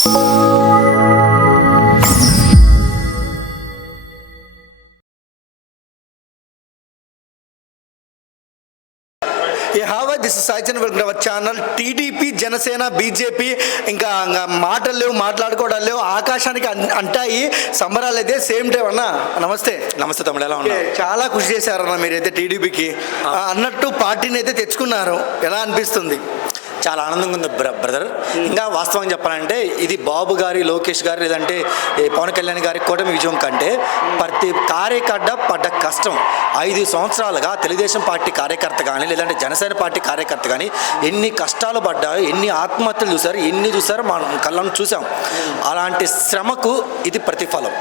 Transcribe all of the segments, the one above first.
This is Sai Chandra welcome our channel. TDP, Janasena, BJP ఇంకా మాటలు లేవు, మాట్లాడుకోవడాలు లేవు, ఆకాశానికి అంటాయి సంబరాలు అయితే సేమ్ టైం. అన్న నమస్తే. నమస్తే తమ్ముడు, ఎలా ఉన్నా? చాలా కృషి చేశారన్న మీరైతే టీడీపీకి అన్నట్టు పార్టీని అయితే తెచ్చుకున్నారు. ఎలా అనిపిస్తుంది? చాలా ఆనందంగా ఉంది బ్రదర్. ఇంకా వాస్తవంగా చెప్పాలంటే ఇది బాబు గారి, లోకేష్ గారి, లేదంటే పవన్ కళ్యాణ్ గారి కూటమి విజయం కంటే ప్రతి కార్యకర్త పడ్డ కష్టం 5 సంవత్సరాలుగా తెలుగుదేశం పార్టీ కార్యకర్త కానీ, లేదంటే జనసేన పార్టీ కార్యకర్త కానీ ఎన్ని కష్టాలు పడ్డాయో, ఎన్ని ఆత్మహత్యలు చూశారు, ఎన్ని చూసారో మనం కళ్ళను చూసాం. అలాంటి శ్రమకు ఇది ప్రతిఫలం.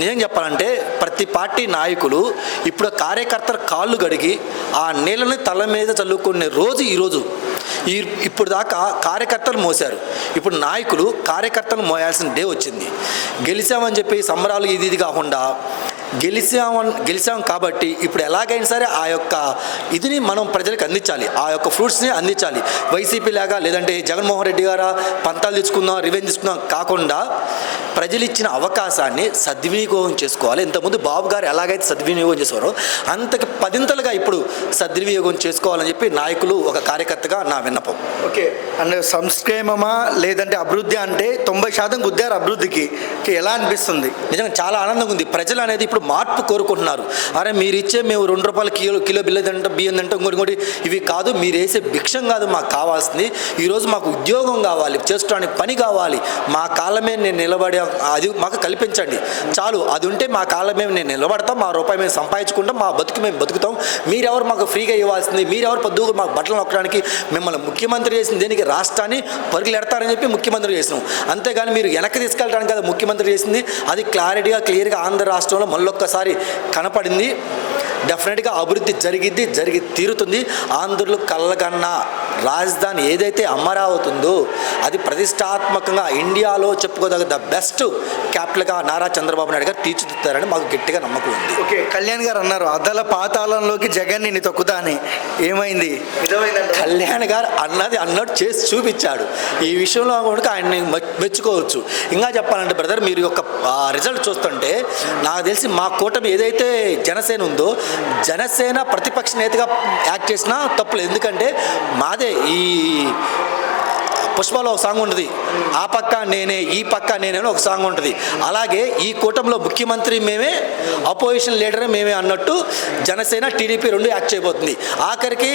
నిజం చెప్పాలంటే ప్రతి పార్టీ నాయకులు ఇప్పుడు కార్యకర్తల కాళ్ళు గడిగి ఆ నీళ్ళని తల మీద చల్లుకునే రోజు ఈరోజు. ఇప్పుడు దాకా కార్యకర్తలు మోసారు, ఇప్పుడు నాయకులు కార్యకర్తలు మోయాల్సిన డే వచ్చింది. గెలిచామని చెప్పి సంబరాలు ఇది కాకుండా గెలిచాం కాబట్టి ఇప్పుడు ఎలాగైనా సరే ఆ యొక్క ఇదిని మనం ప్రజలకు అందించాలి, ఆ యొక్క ఫ్రూట్స్ని అందించాలి. వైసీపీ లాగా లేదంటే జగన్మోహన్ రెడ్డి గారు పంతాలు తీసుకుందాం, రివెంజ్ తీసుకుందాం కాకుండా ప్రజలు ఇచ్చిన అవకాశాన్ని సద్వినియోగం చేసుకోవాలి. ఇంతకుముందు బాబు గారు ఎలాగైతే సద్వినియోగం చేశారో అంతకు 10ంతలుగా ఇప్పుడు సద్వినియోగం చేసుకోవాలని చెప్పి నాయకులు, ఒక కార్యకర్తగా నా విన్నపం. ఓకే, అంటే సంక్షేమమా లేదంటే అభివృద్ధి అంటే 90% గుద్దారు అభివృద్ధికి. ఎలా అనిపిస్తుంది? నిజంగా చాలా ఆనందంగా ఉంది. ప్రజలు అనేది ఇప్పుడు మార్పు కోరుకుంటున్నారు. అరే మీరు ఇచ్చే మేము ₹2 కిలో బిల్లు బియ్యం అంటే ఇంకోటి ఇవి కాదు, మీరు వేసే భిక్షం కాదు మాకు కావాల్సింది. ఈరోజు మాకు ఉద్యోగం కావాలి, చేసుకోవడానికి పని కావాలి, మా కాళ్ళ మీద నేను నిలబడే అది మాకు కల్పించండి చాలు. అది ఉంటే మా కాళ్ళ మీద నేను నిలబడతాం, మా రూపాయి మేము సంపాదించుకుంటాం, మా బతుకు మేము బతుకుతాం. మీరెవరు మాకు ఫ్రీగా ఇవ్వాల్సింది, మీరెవరు పొద్దుగు మాకు బట్టలు నొక్కడానికి మిమ్మల్ని ముఖ్యమంత్రి చేసింది దేనికి? రాష్ట్రాన్ని పరుగులెడతారని చెప్పి ముఖ్యమంత్రి చేసినాం. అంతేగాని మీరు వెనక్కి తీసుకెళ్ళడానికి కదా ముఖ్యమంత్రి చేసింది. అది క్లియర్గా ఆంధ్ర రాష్ట్రంలో మళ్ళొక్కసారి కనపడింది. డెఫినెట్గా అభివృద్ధి జరిగి తీరుతుంది. ఆంధ్రులు కళ్ళగన్న రాజధాని ఏదైతే అమరావతి ఉందో అది ప్రతిష్టాత్మకంగా ఇండియాలో చెప్పుకోదగ్గ ద బెస్ట్ క్యాపిటల్గా నారా చంద్రబాబు నాయుడు గారు తీర్చిదిద్దారని మాకు గట్టిగా నమ్మకం ఉంది. ఓకే, కళ్యాణ్ గారు అన్నారు అదల పాతాళంలోకి జగన్ ని తొక్కుతా అని. ఏమైంది? కళ్యాణ్ గారు అన్నట్టు చేసి చూపించాడు. ఈ విషయంలో కూడా ఆయన్ని మెచ్చుకోవచ్చు. ఇంకా చెప్పాలంటే బ్రదర్, మీరు యొక్క రిజల్ట్ చూస్తుంటే నాకు తెలిసి మా కూటమి ఏదైతే జనసేన ఉందో, జనసేన ప్రతిపక్ష నేతగా యాక్ట్ చేసినా తప్పులేదు. ఎందుకంటే మాదే ఈ పుష్పలో ఒక సాంగ్ ఉంటుంది, ఆ పక్క నేనే ఈ పక్క నేనే అని ఒక సాంగ్ ఉంటుంది. అలాగే ఈ కూటమిలో ముఖ్యమంత్రి మేమే, అపోజిషన్ లీడర్ మేమే అన్నట్టు జనసేన టీడీపీ 2 యాక్ట్ చేయబోతుంది. ఆఖరికి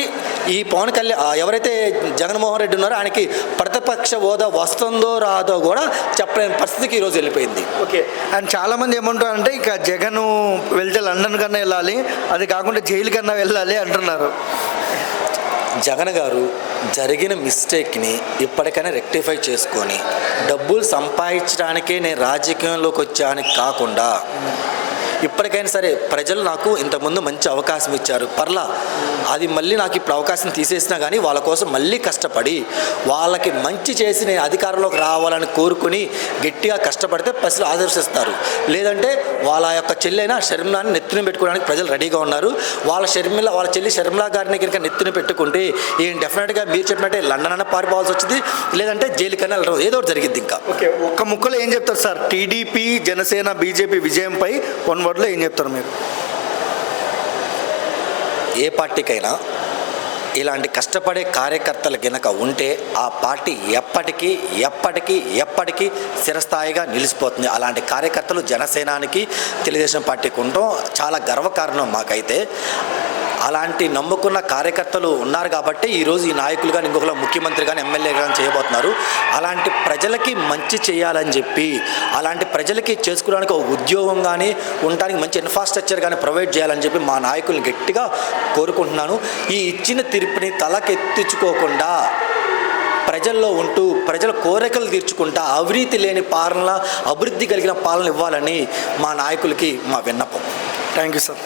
ఈ పవన్ కళ్యాణ్ ఎవరైతే జగన్మోహన్ రెడ్డి ఉన్నారో ఆయనకి ప్రతిపక్ష హోదా వస్తుందో రాదో కూడా చెప్పలేని పరిస్థితికి ఈరోజు వెళ్ళిపోయింది. ఓకే, అండ్ చాలామంది ఏమంటారంటే ఇక జగన్ వెళ్తే లండన్ కన్నా వెళ్ళాలి, అది కాకుండా జైలు కన్నా వెళ్ళాలి అంటున్నారు. జగన్ గారు జరిగిన మిస్టేక్ని ఇప్పటికైనా రెక్టిఫై చేసుకొని డబ్బులు సంపాదించడానికే నేను రాజకీయంలోకి వచ్చాను కాకుండా ఇప్పటికైనా సరే ప్రజలు నాకు ఇంతకుముందు మంచి అవకాశం ఇచ్చారు, పర్లా అది మళ్ళీ నాకు ఇప్పుడు అవకాశం తీసేసినా కానీ వాళ్ళ కోసం మళ్ళీ కష్టపడి వాళ్ళకి మంచి చేసి నేను అధికారంలోకి రావాలని కోరుకుని గట్టిగా కష్టపడితే ప్రజలు ఆదర్శిస్తారు. లేదంటే వాళ్ళ యొక్క చెల్లైన షర్మిలాని నెత్తిన పెట్టుకోవడానికి ప్రజలు రెడీగా ఉన్నారు. వాళ్ళ చెల్లి షర్మిలా గారిని కనుక నెత్తిన పెట్టుకుంటే ఈయన డెఫినెట్గా మీరు చెప్పినట్టే లండన్ అన్న పారిపోవాల్సి వచ్చింది, లేదంటే జైలుకన్నా వెళ్ళడం ఏదో ఒకటి జరిగింది. ఇంకా ఓకే, ఒక్క ముక్కలో ఏం చెప్తారు సార్ టీడీపీ, జనసేన, బీజేపీ విజయంపై వన్ వర్డ్లో ఏం చెప్తారు మీరు? ఏ పార్టీకైనా ఇలాంటి కష్టపడే కార్యకర్తలు గనక ఉంటే ఆ పార్టీ ఎప్పటికీ స్థిరస్థాయిగా నిలిచిపోతుంది. అలాంటి కార్యకర్తలు జనసేనానికి, తెలుగుదేశం పార్టీకి ఉండటం చాలా గర్వకారణం మాకైతే. అలాంటి నమ్ముకున్న కార్యకర్తలు ఉన్నారు కాబట్టి ఈరోజు ఈ నాయకులు కానీ, ఇంకొకరు ముఖ్యమంత్రి కానీ, ఎమ్మెల్యే కానీ చేయబోతున్నారు. అలాంటి ప్రజలకి మంచి చేయాలని చెప్పి, అలాంటి ప్రజలకి చేసుకోవడానికి ఒక ఉద్యోగం కానీ, ఉండడానికి మంచి ఇన్ఫ్రాస్ట్రక్చర్ కానీ ప్రొవైడ్ చేయాలని చెప్పి మా నాయకుల్ని గట్టిగా కోరుకుంటున్నాను. ఈ ఇచ్చిన తీర్పుని తలకెత్తించుకోకుండా ప్రజల్లో ఉంటూ ప్రజల కోరికలు తీర్చుకుంటా అవినీతి లేని పాలన, అభివృద్ధి కలిగిన పాలన ఇవ్వాలని మా నాయకులకి మా విన్నపం. Thank you sir.